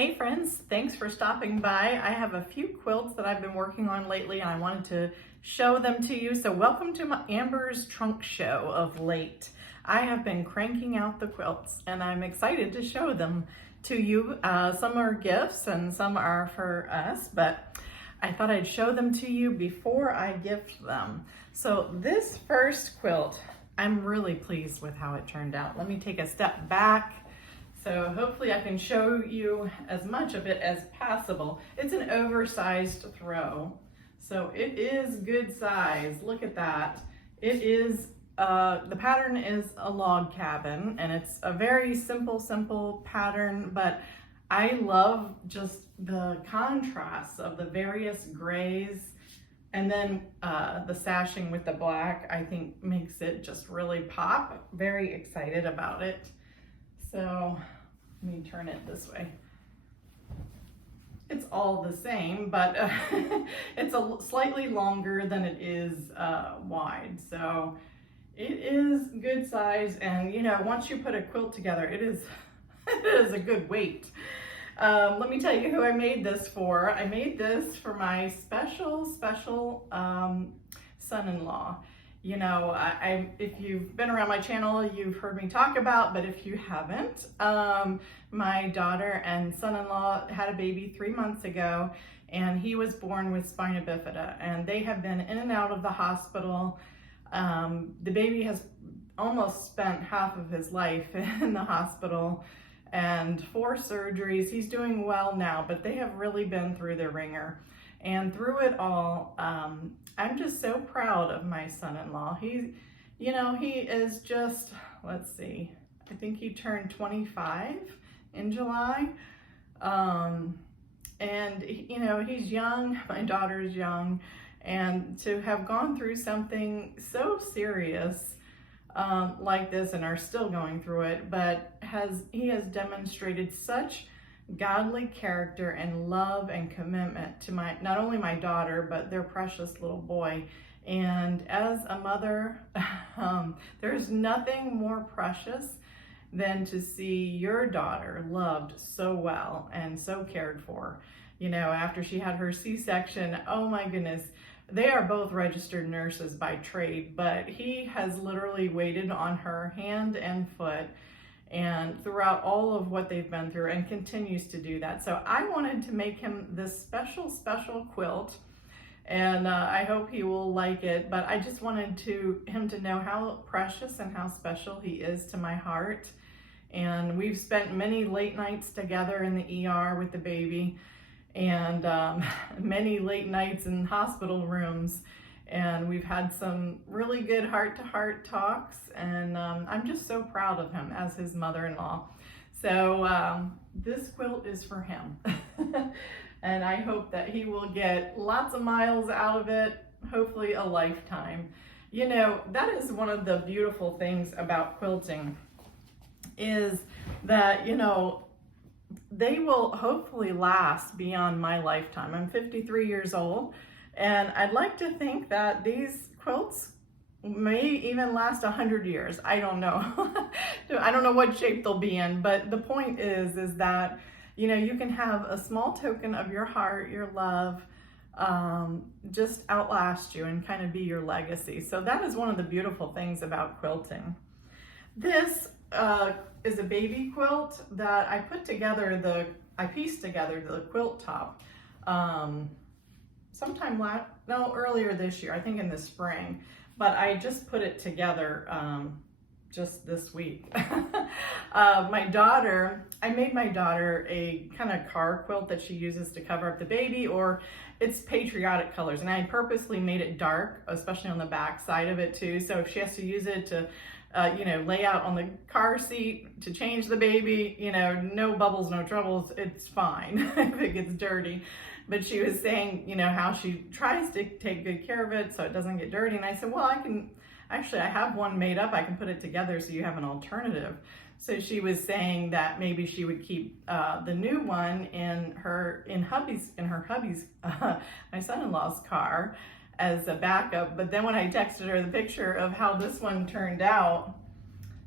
Hey friends, thanks for stopping by. I have a few quilts that I've been working on lately and I wanted to show them to you. So welcome to my Amber's Trunk Show of late. I have been cranking out the quilts and I'm excited to show them to you. Some are gifts and some are for us, but I thought I'd show them to you before I gift them. So this first quilt, I'm really pleased with how it turned out. Let me take a step back. So hopefully I can show you as much of it as possible. It's an oversized throw. So it is good size. Look at that. It is, the pattern is a log cabin and it's a very simple pattern, but I love just the contrasts of the various grays and then the sashing with the black, I think makes it just really pop. Very excited about it. So let me turn it this way. It's all the same, but it's slightly longer than it is wide. So it is good size, and you know, once you put a quilt together, it is a good weight. Let me tell you who I made this for. I made this for my special son-in-law. You know, if you've been around my channel, you've heard me talk about, but if you haven't, my daughter and son-in-law had a baby 3 months ago, and he was born with spina bifida, and they have been in and out of the hospital. The baby has almost spent half of his life in the hospital and 4 surgeries. He's doing well now, but they have really been through the ringer. And through it all, I'm just so proud of my son-in-law. He is just, let's see, I think he turned 25 in July. And you know, he's young, my daughter's young, and to have gone through something so serious like this and are still going through it, but he has demonstrated such godly character and love and commitment to not only my daughter, but their precious little boy. And as a mother, there's nothing more precious than to see your daughter loved so well and so cared for. You know, after she had her C-section, oh my goodness, they are both registered nurses by trade, but he has literally waited on her hand and foot and throughout all of what they've been through, and continues to do that. So I wanted to make him this special quilt, and I hope he will like it, but I just wanted him to know how precious and how special he is to my heart. And we've spent many late nights together in the ER with the baby, and many late nights in hospital rooms. And we've had some really good heart-to-heart talks, and I'm just so proud of him as his mother-in-law. So this quilt is for him. And I hope that he will get lots of miles out of it, hopefully a lifetime. You know, that is one of the beautiful things about quilting, is that, you know, they will hopefully last beyond my lifetime. I'm 53 years old. And I'd like to think that these quilts may even last 100 years. I don't know. I don't know what shape they'll be in, but the point is that, you know, you can have a small token of your heart, your love, just outlast you and kind of be your legacy. So that is one of the beautiful things about quilting. This is a baby quilt that I put together, I pieced together the quilt top. Sometime earlier this year, I think in the spring, but I just put it together just this week. I made my daughter a kind of car quilt that she uses to cover up the baby, or it's patriotic colors, and I purposely made it dark, especially on the back side of it too, so if she has to use it to you know, lay out on the car seat to change the baby, you know, no bubbles, no troubles, it's fine if it gets dirty. But she was saying, you know, how she tries to take good care of it so it doesn't get dirty. And I said, well, I have one made up. I can put it together so you have an alternative. So she was saying that maybe she would keep the new one in her hubby's, my son-in-law's car as a backup. But then when I texted her the picture of how this one turned out,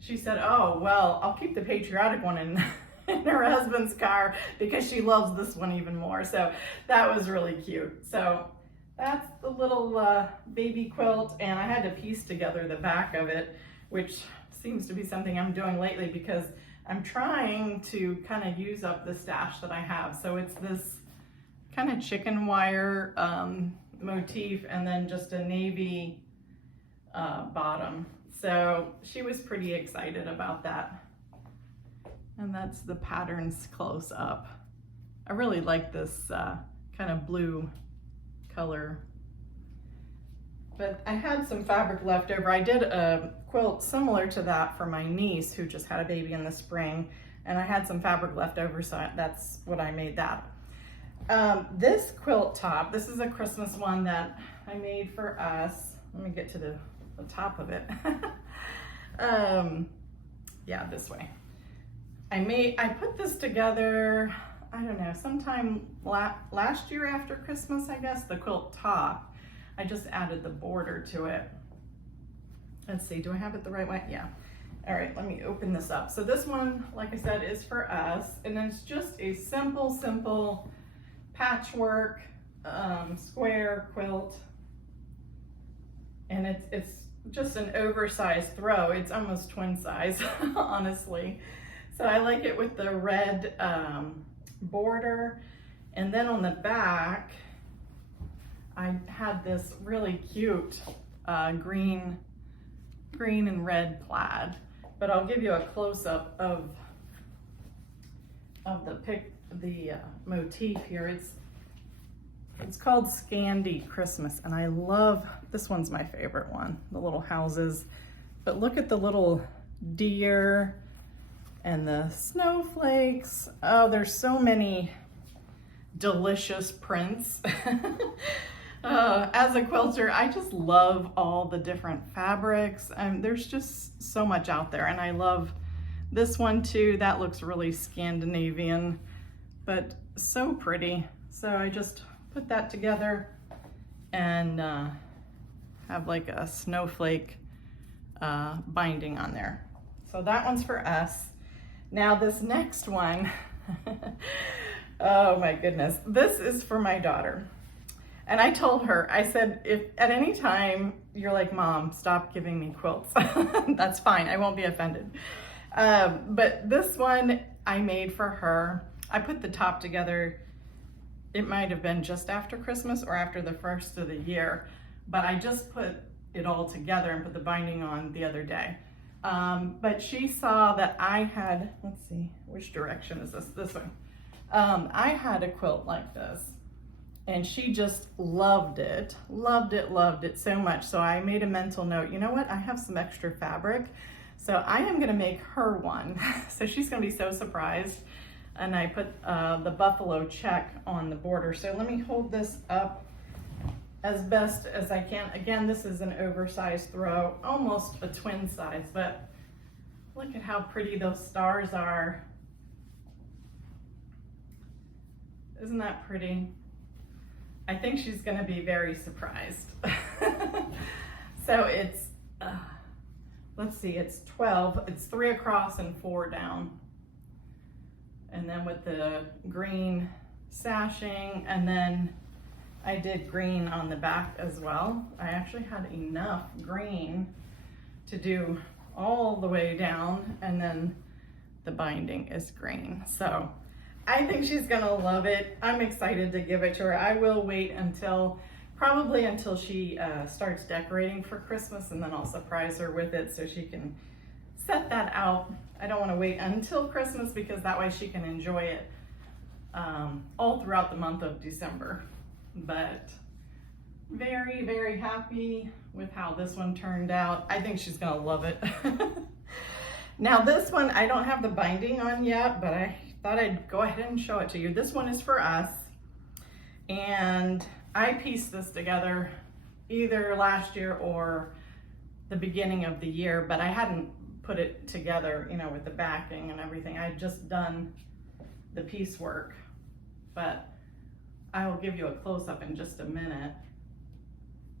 she said, oh, well, I'll keep the patriotic one in her husband's car because she loves this one even more. So that was really cute. So that's the little baby quilt, and I had to piece together the back of it, which seems to be something I'm doing lately because I'm trying to kind of use up the stash that I have. So it's this kind of chicken wire motif and then just a navy bottom. So she was pretty excited about that. And that's the patterns close up. I really like this kind of blue color. But I had some fabric left over. I did a quilt similar to that for my niece who just had a baby in the spring, and I had some fabric left over, so that's what I made that. This quilt top, this is a Christmas one that I made for us. Let me get to the top of it. Yeah, this way. I put this together, I don't know, sometime last year after Christmas, I guess, the quilt top. I just added the border to it. Let's see, do I have it the right way? Yeah. All right, let me open this up. So this one, like I said, is for us, and it's just a simple patchwork square quilt. And it's just an oversized throw. It's almost twin size, honestly. So I like it with the red border. And then on the back, I had this really cute green and red plaid. But I'll give you a close-up of the motif here. It's called Scandinavian Christmas, and I love, this one's my favorite one, the little houses. But look at the little deer and the snowflakes. Oh, there's so many delicious prints. As a quilter, I just love all the different fabrics. There's just so much out there, and I love this one too. That looks really Scandinavian, but so pretty. So I just put that together and have like a snowflake binding on there. So that one's for us. Now this next one, oh my goodness, this is for my daughter. And I told her, I said, if at any time you're like, Mom, stop giving me quilts, that's fine, I won't be offended. But this one I made for her. I put the top together, it might have been just after Christmas or after the first of the year, but I just put it all together and put the binding on the other day. But she saw that I had, let's see, which direction is this? This one. I had a quilt like this, and she just loved it so much. So I made a mental note, you know what? I have some extra fabric, so I am gonna make her one. So she's gonna be so surprised. And I put the buffalo check on the border. So let me hold this up as best as I can. Again, this is an oversized throw, almost a twin size, but look at how pretty those stars are. Isn't that pretty? I think she's gonna be very surprised. So it's, let's see, it's 12, it's 3 across and 4 down. And then with the green sashing, and then I did green on the back as well. I actually had enough green to do all the way down, and then the binding is green. So I think she's gonna love it. I'm excited to give it to her. I will wait probably until she starts decorating for Christmas, and then I'll surprise her with it so she can set that out. I don't wanna wait until Christmas because that way she can enjoy it all throughout the month of December. But very, very happy with how this one turned out. I think she's gonna love it. Now this one, I don't have the binding on yet, but I thought I'd go ahead and show it to you. This one is for us, and I pieced this together either last year or the beginning of the year, but I hadn't put it together, you know, with the backing and everything. I had just done the piecework, but I will give you a close-up in just a minute.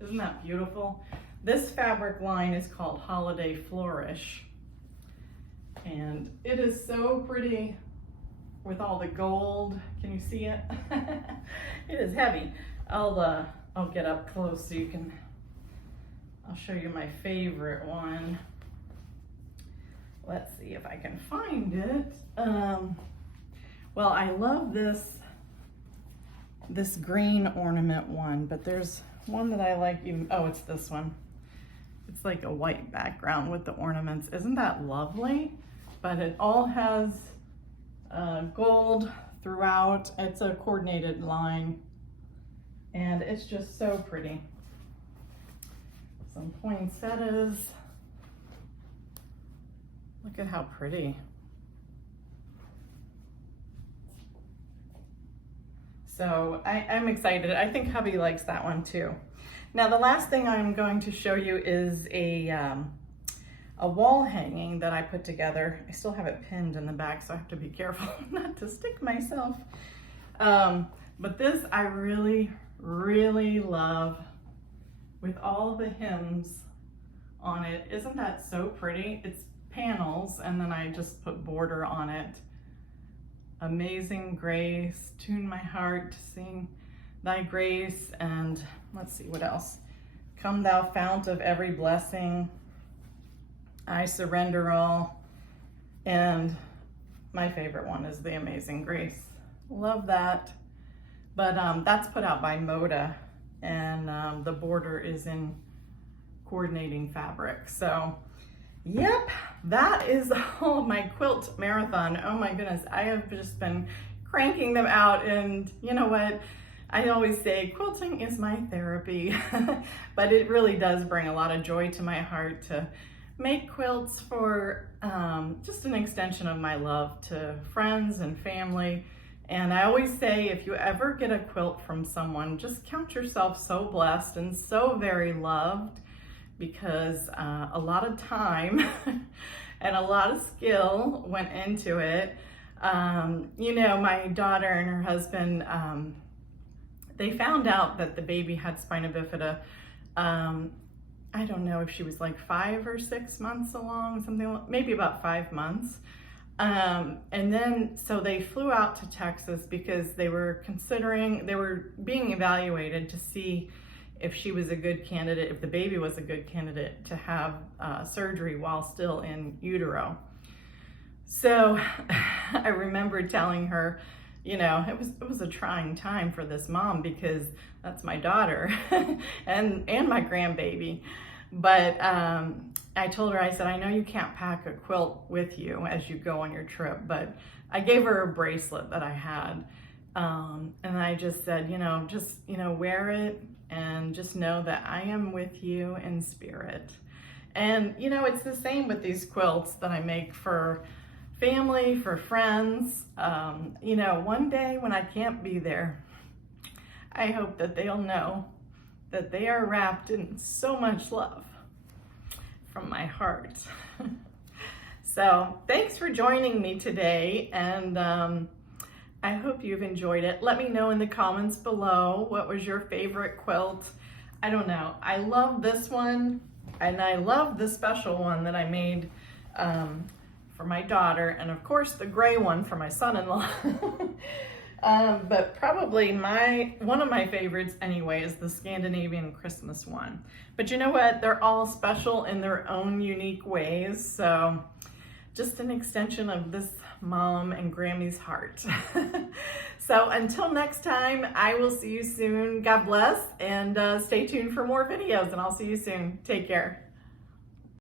Isn't that beautiful? This fabric line is called Holiday Flourish, and it is so pretty. with all the gold. Can you see it? It is heavy. I'll get up close so you can, I'll show you my favorite one. Let's see if I can find it. Well, I love this green ornament one, but there's one that I like even, oh, it's this one. It's like a white background with the ornaments. Isn't that lovely? But it all has gold throughout. It's a coordinated line, and it's just so pretty. Some poinsettias. Look at how pretty. So I'm excited. I think hubby likes that one too. Now the last thing I'm going to show you is a wall hanging that I put together. I still have it pinned in the back, so I have to be careful not to stick myself. But this I really, really love, with all the hymns on it. Isn't that so pretty? It's panels, and then I just put border on it. Amazing grace, tune my heart to sing thy grace, and let's see what else. Come thou fount of every blessing, I surrender all. And my favorite one is the Amazing Grace. Love that. But that's put out by Moda, and the border is in coordinating fabric. So yep, that is all of my quilt marathon. Oh my goodness, I have just been cranking them out, and you know what? I always say quilting is my therapy, but it really does bring a lot of joy to my heart to make quilts for just an extension of my love to friends and family. And I always say, if you ever get a quilt from someone, just count yourself so blessed and so very loved, because a lot of time and a lot of skill went into it. You know, my daughter and her husband, they found out that the baby had spina bifida. I don't know if she was like 5 or 6 months along, something, maybe about 5 months. And then, so they flew out to Texas because they were being evaluated to see if she was a good candidate, if the baby was a good candidate to have surgery while still in utero. So I remember telling her, you know, it was a trying time for this mom, because that's my daughter and my grandbaby. But I told her, I said, I know you can't pack a quilt with you as you go on your trip, but I gave her a bracelet that I had. And I just said, just wear it, and just know that I am with you in spirit. And, it's the same with these quilts that I make for family, for friends. One day when I can't be there, I hope that they'll know that they are wrapped in so much love from my heart. So thanks for joining me today, and I hope you've enjoyed it. Let me know in the comments below, what was your favorite quilt? I don't know. I love this one, and I love the special one that I made for my daughter, and of course the gray one for my son-in-law. But probably one of my favorites anyway is the Scandinavian Christmas one. But you know what? They're all special in their own unique ways. So just an extension of this mom and Grammy's heart. So until next time, I will see you soon. God bless, and stay tuned for more videos, and I'll see you soon. Take care.